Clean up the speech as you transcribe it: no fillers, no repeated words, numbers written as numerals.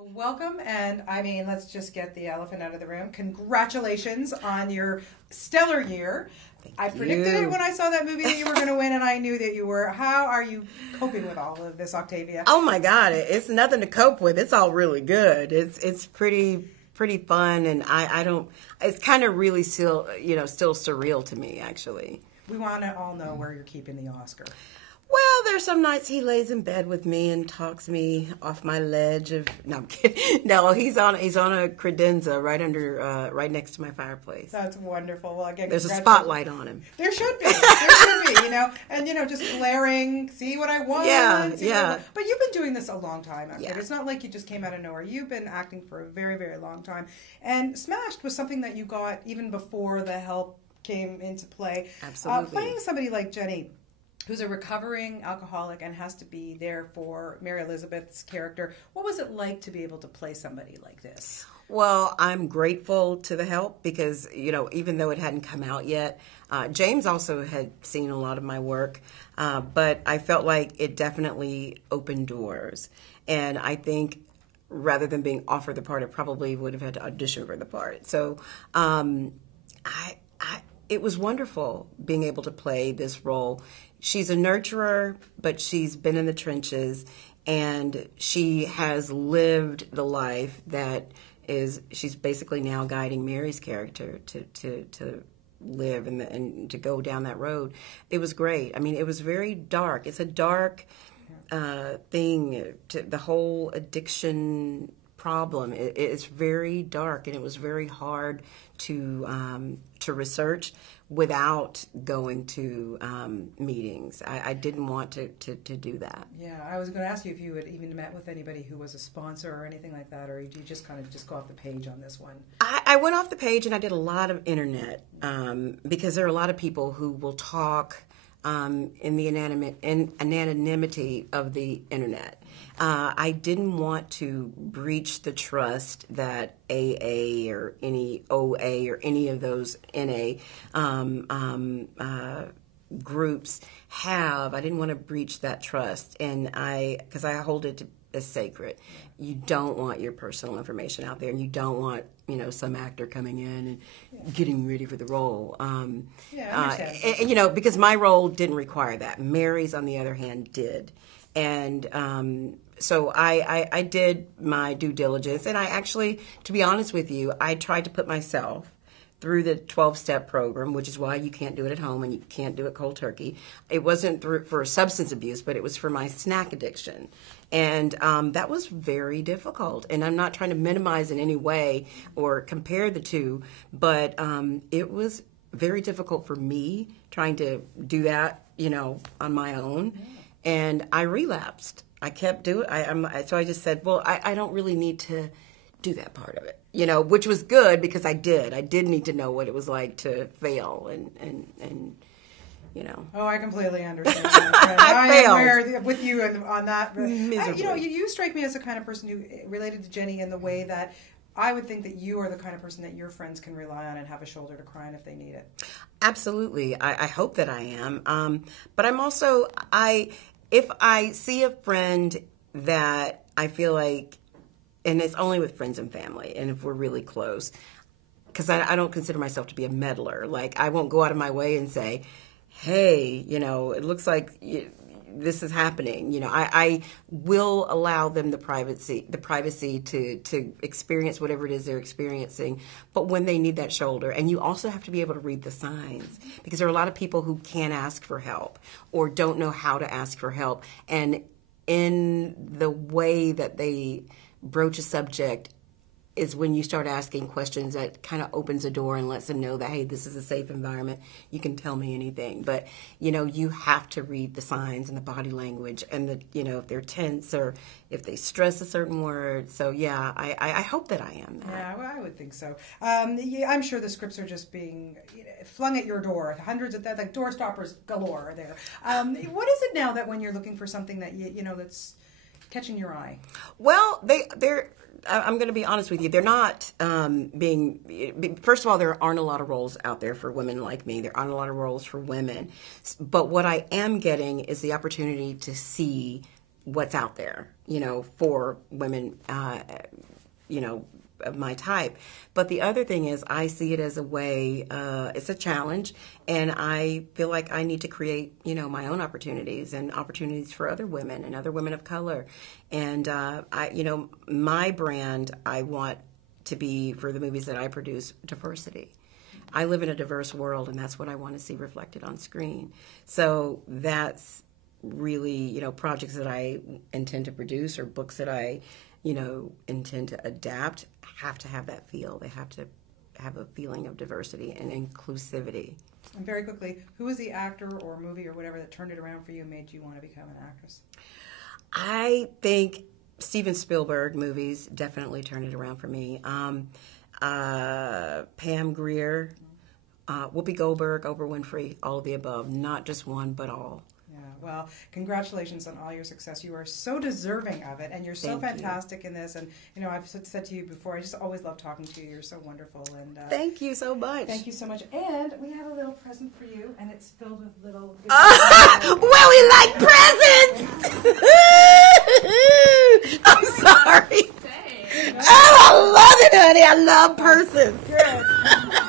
Well, welcome, and I mean, let's just get the elephant out of the room. Congratulations on your stellar year. I predicted it when I saw that movie that you were going to win, and I knew that you were. How are you coping with all of this, Octavia? Oh my God, it's nothing to cope with. It's all really good. It's pretty fun, and I don't. It's kind of really still surreal to me, actually. We want to all know where you're keeping the Oscar. Well, there's some nights he lays in bed with me and talks me off my ledge of. No, I'm kidding. No, he's on a credenza right next to my fireplace. That's wonderful. Well, again, there's a spotlight on him. There should be. There should be. And just glaring. See what I want. Yeah. But you've been doing this a long time. Yeah. It's not like you just came out of nowhere. You've been acting for a very, very long time. And Smashed was something that you got even before the help came into play. Absolutely. Playing somebody like Jenny, who's a recovering alcoholic and has to be there for Mary Elizabeth's character. What was it like to be able to play somebody like this? Well, I'm grateful to the help because, even though it hadn't come out yet, James also had seen a lot of my work, but I felt like it definitely opened doors. And I think rather than being offered the part, I probably would have had to audition for the part. So it was wonderful being able to play this role. She's a nurturer, but she's been in the trenches, and she has lived the life that she's basically now guiding Mary's character to live and to go down that road. It was great. I mean, it was very dark. It's a dark thing, the whole addiction problem. It's very dark, and it was very hard to research without going to meetings. I didn't want to do that. Yeah, I was going to ask you if you had even met with anybody who was a sponsor or anything like that, or did you just kind of go off the page on this one? I went off the page, and I did a lot of internet because there are a lot of people who will talk in the anonymity of the internet. I didn't want to breach the trust that AA or any OA or any of those NA groups have. I didn't want to breach that trust, and because I hold it as sacred. You don't want your personal information out there, and you don't want some actor coming in and getting ready for the role. I understand. And, because my role didn't require that. Mary's, on the other hand, did. And so I did my due diligence. And I actually, to be honest with you, I tried to put myself through the 12-step program, which is why you can't do it at home and you can't do it cold turkey. It wasn't for substance abuse, but it was for my snack addiction. And that was very difficult. And I'm not trying to minimize in any way or compare the two, but it was very difficult for me trying to do that, on my own. And I relapsed. I kept doing it. So I just said, well, I don't really need to do that part of it, which was good because I did. I did need to know what it was like to fail and. Oh, I completely understand. I am with you on that. You strike me as the kind of person who related to Jenny in the way that I would think that you are the kind of person that your friends can rely on and have a shoulder to cry on if they need it. Absolutely. I hope that I am. But I'm also, if I see a friend that I feel like, and it's only with friends and family, and if we're really close, because I don't consider myself to be a meddler. Like, I won't go out of my way and say, hey, it looks like this is happening. I will allow them the privacy to experience whatever it is they're experiencing. But when they need that shoulder, and you also have to be able to read the signs, because there are a lot of people who can't ask for help or don't know how to ask for help. And in the way that they broach a subject is when you start asking questions that kind of opens a door and lets them know that, hey, this is a safe environment. You can tell me anything. But, you have to read the signs and the body language and if they're tense or if they stress a certain word. So, yeah, I hope that I am that. Yeah, well, I would think so. I'm sure the scripts are just being flung at your door. Hundreds of like door stoppers galore are there. What is it now that when you're looking for something that, that's catching your eye? Well, they're I'm going to be honest with you. They're not first of all, there aren't a lot of roles out there for women like me. There aren't a lot of roles for women. But what I am getting is the opportunity to see what's out there, for women of my type. But the other thing is I see it as a way, it's a challenge, and I feel like I need to create, my own opportunities and opportunities for other women and other women of color. And, my brand, I want to be, for the movies that I produce, diversity. I live in a diverse world, and that's what I want to see reflected on screen. So that's really, projects that I intend to produce or books that I intend to adapt have to have that feel. They have to have a feeling of diversity and inclusivity. And very quickly, who was the actor or movie or whatever that turned it around for you and made you want to become an actress? I think Steven Spielberg movies definitely turned it around for me. Pam Grier, Whoopi Goldberg, Oprah Winfrey, all of the above. Not just one, but all. Yeah, well, congratulations on all your success. You are so deserving of it, and you're so fantastic in this. And, I've said to you before, I just always love talking to you. You're so wonderful. And thank you so much. Thank you so much. And we have a little present for you, and it's filled with little... well, we like presents! I'm sorry. Oh, I love it, honey. I love purses. Good.